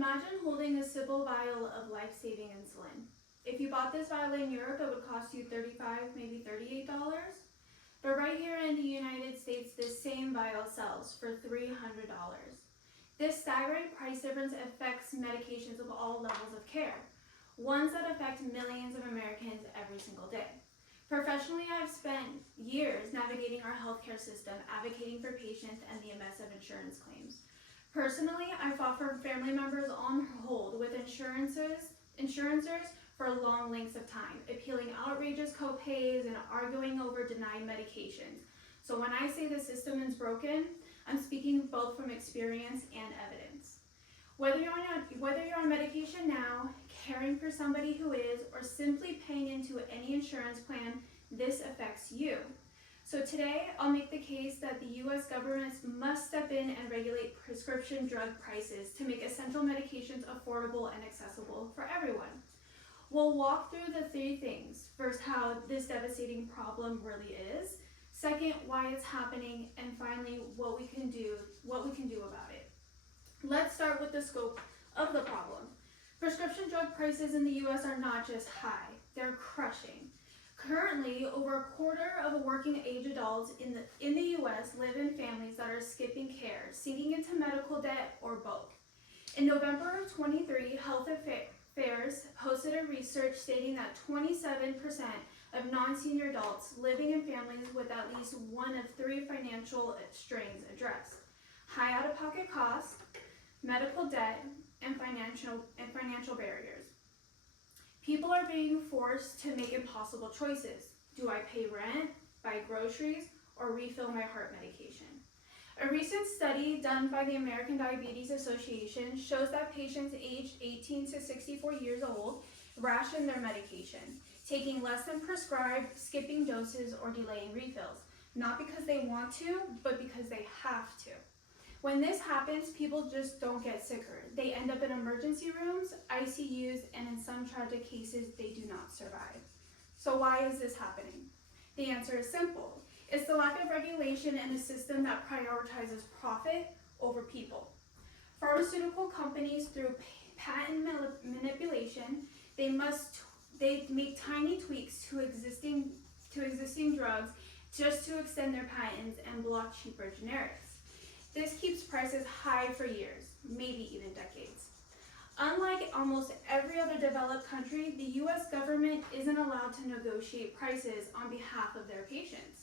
Imagine holding a simple vial of life-saving insulin. If you bought this vial in Europe, it would cost you $35, maybe $38. But right here in the United States, this same vial sells for $300. This staggering price difference affects medications of all levels of care, ones that affect millions of Americans every single day. Professionally, I've spent years navigating our healthcare system, advocating for patients and the mess of insurance claims. Personally, I fought for family members on hold with insurances for long lengths of time, appealing outrageous co-pays and arguing over denied medications. So when I say the system is broken, I'm speaking both from experience and evidence. Whether you're on medication now, caring for somebody who is, or simply paying into any insurance plan, this affects you. So today, I'll make the case that the U.S. government must step in and regulate prescription drug prices to make essential medications affordable and accessible for everyone. We'll walk through the three things. First, how this devastating problem really is. Second, why it's happening, and finally, what we can do about it. Let's start with the scope of the problem. Prescription drug prices in the U.S. are not just high, they're crushing. Currently, over a quarter of working age adults in the U.S. live in families that are skipping care, sinking into medical debt, or both. In November of 23, Health Affairs posted a research stating that 27% of non-senior adults living in families with at least one of three financial strains addressed: high out-of-pocket costs, medical debt, and financial barriers. People are being forced to make impossible choices. Do I pay rent, buy groceries, or refill my heart medication? A recent study done by the American Diabetes Association shows that patients aged 18 to 64 years old ration their medication, taking less than prescribed, skipping doses, or delaying refills, not because they want to, but because they have to. When this happens, people just don't get sicker. They end up in emergency rooms, ICUs, and in some tragic cases, they do not survive. So why is this happening? The answer is simple. It's the lack of regulation in a system that prioritizes profit over people. Pharmaceutical companies, through patent manipulation, they make tiny tweaks to existing drugs just to extend their patents and block cheaper generics. This keeps prices high for years, maybe even decades. Unlike almost every other developed country, the U.S. government isn't allowed to negotiate prices on behalf of their patients.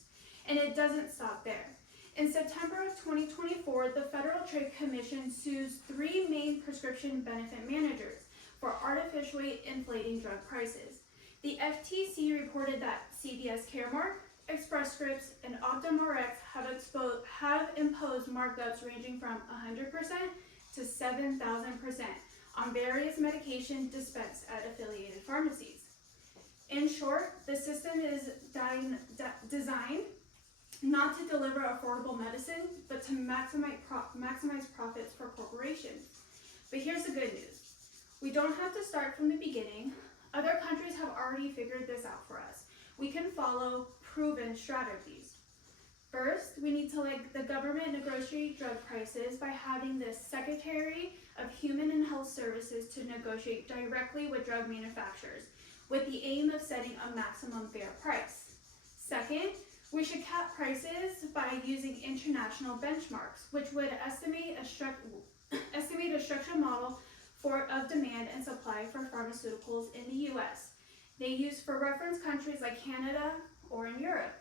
And it doesn't stop there. In September of 2024, the Federal Trade Commission sues three main prescription benefit managers for artificially inflating drug prices. The FTC reported that CVS Caremark, Express Scripts, and OptumRx have imposed markups ranging from 100% to 7,000% on various medications dispensed at affiliated pharmacies. In short, the system is designed not to deliver affordable medicine, but to maximize profits for corporations. But here's the good news. We don't have to start from the beginning. Other countries have already figured this out for us. We can follow proven strategies. First, we need to let the government negotiate drug prices by having the Secretary of Human and Health Services to negotiate directly with drug manufacturers with the aim of setting a maximum fair price. Second, we should cap prices by using international benchmarks, which would estimate a structural model of demand and supply for pharmaceuticals in the U.S. They use for reference countries like Canada or in Europe.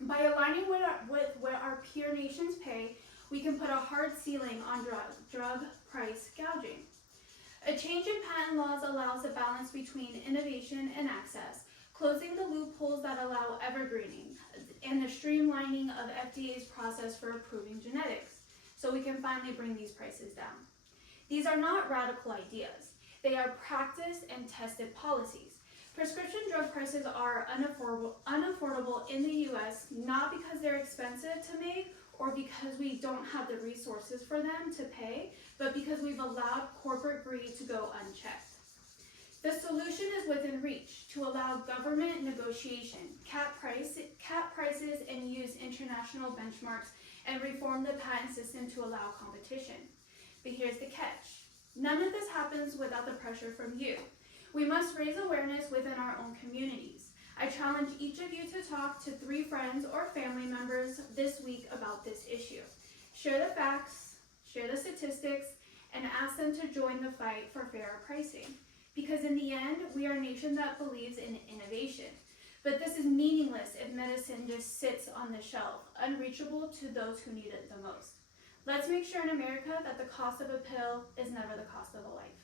By aligning with what our peer nations pay, we can put a hard ceiling on drug price gouging. A change in patent laws allows a balance between innovation and access, closing the loopholes that allow evergreening, and the streamlining of FDA's process for approving genetics, so we can finally bring these prices down. These are not radical ideas. They are practiced and tested policies. Prescription drug prices are unaffordable in the U.S. not because they're expensive to make or because we don't have the resources for them to pay, but because we've allowed corporate greed to go unchecked. The solution is within reach: to allow government negotiation, cap prices, and use international benchmarks, and reform the patent system to allow competition. But here's the catch. None of this happens without the pressure from you. We must raise awareness within our own communities. I challenge each of you to talk to 3 friends or family members this week about this issue. Share the facts, share the statistics, and ask them to join the fight for fairer pricing. Because in the end, we are a nation that believes in innovation. But this is meaningless if medicine just sits on the shelf, unreachable to those who need it the most. Let's make sure in America that the cost of a pill is never the cost of a life.